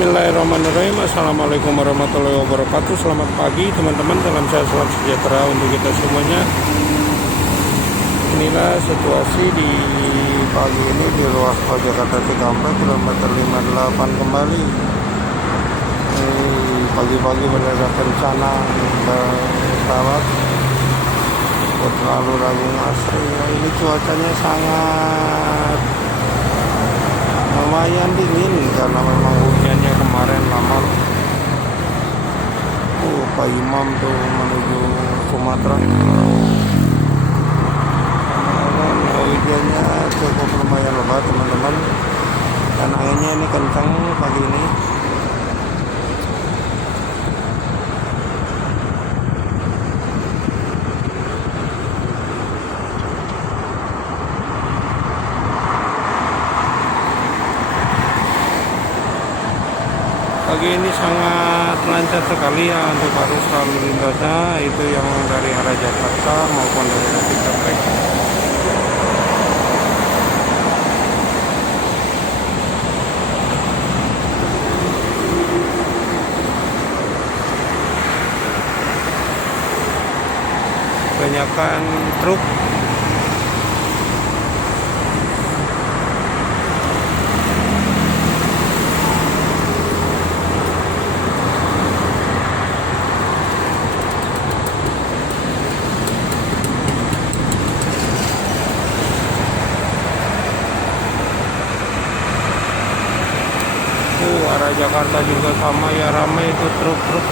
Bismillahirrahmanirrahim. Assalamualaikum warahmatullahi wabarakatuh. Selamat pagi teman-teman, salam sehat, salam sejahtera untuk kita semuanya. Inilah situasi di pagi ini di ruas tol Jakarta Cikampek kilometer 58 kembali. Pagi-pagi mendadak rencana pesawat buat lalu Ragung Asri. Ini cuacanya sangat lumayan dingin karena memang hujannya kemarin lama. Pak Imam tuh menuju Sumatera. Hujannya cukup lumayan lebat teman-teman, dan anginnya ini kencang pagi ini. Pagi ini sangat lancar sekali ya untuk arus lalu lintasnya, itu yang dari arah Jakarta maupun dari arah Cikampek. Kebanyakan truk. Arah Jakarta juga sama ya, ramai itu truk-truk.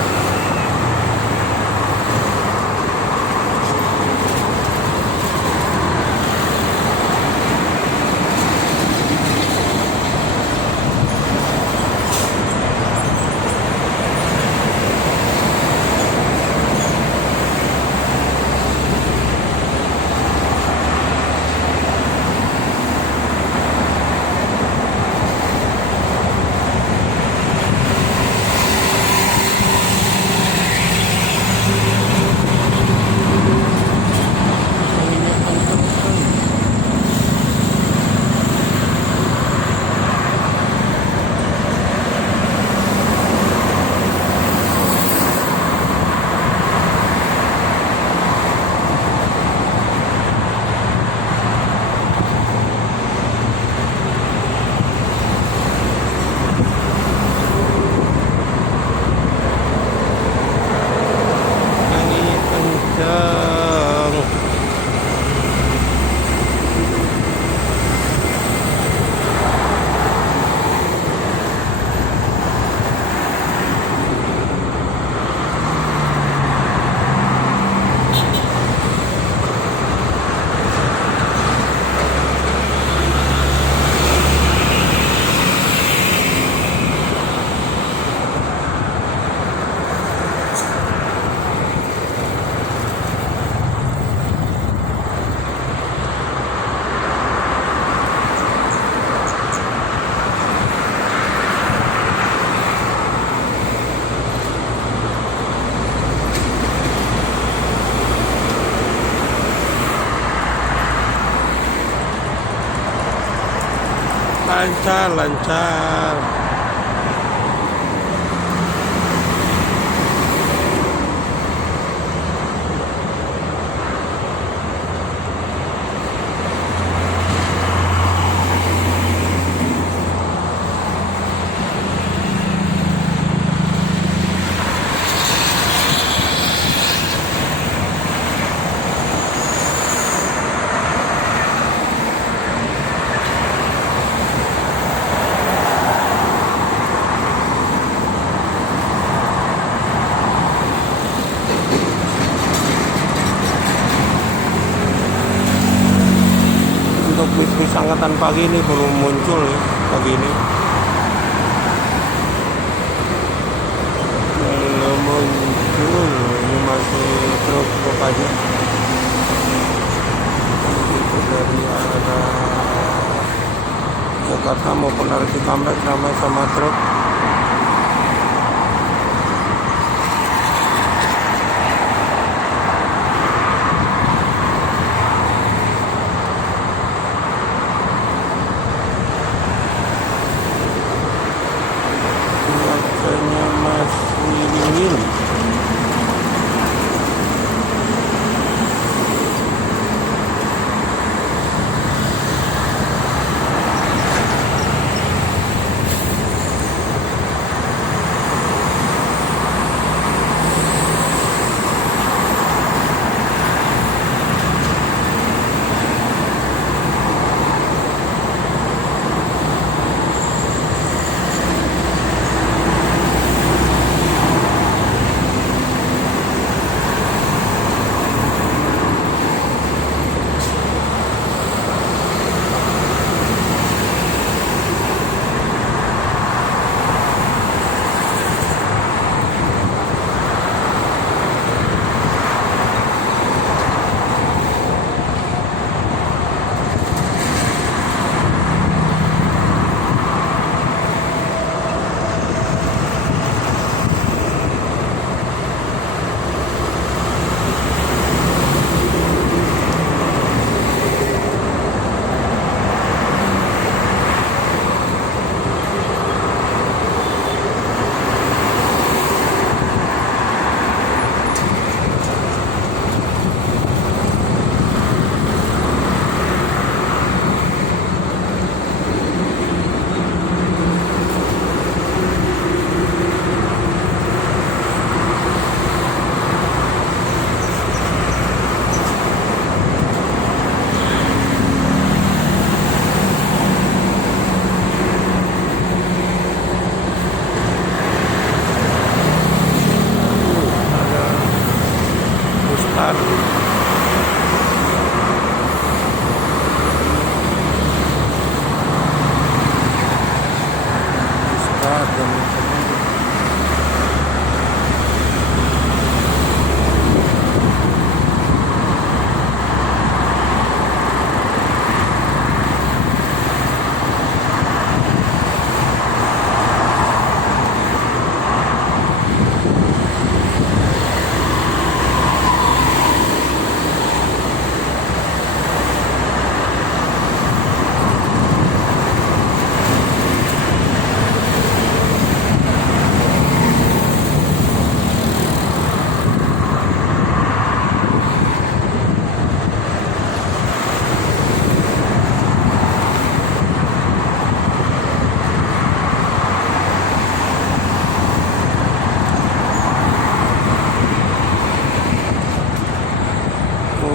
Lancar. Untuk bis-bis angkatan pagi ini belum muncul ya, pagi ini belum muncul. Ini masih truk aja. Itu dari arah Jakarta maupun arah Cikampek ramai sama truk. angin.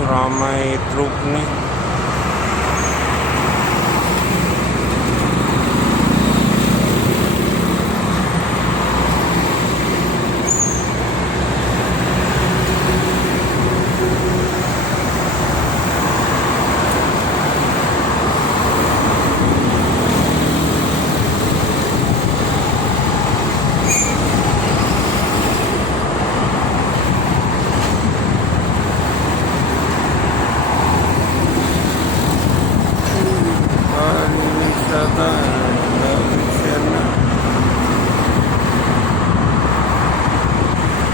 Ramai truk nih.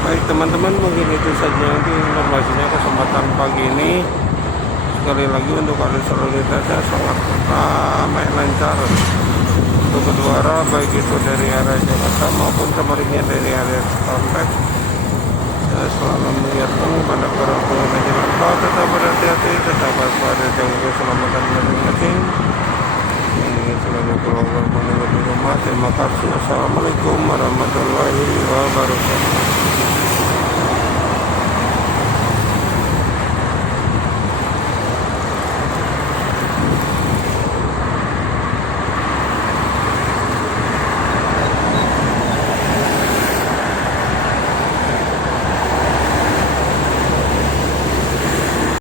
Baik teman-teman, mungkin itu saja nanti informasinya kesempatan pagi ini. Sekali lagi untuk arus lalu lintasnya sangat ramai lancar untuk kedua arah, baik itu dari arah Jakarta maupun sebaliknya dari arah Cikampek. Saya selalu mengingatkan kepada para pengguna jalan tol tetap berhati-hati, tetap waspada, jaga keselamatan masing-masing. Ini selalu keluar menuju rumah. Terima kasih. Assalamualaikum warahmatullahi wabarakatuh.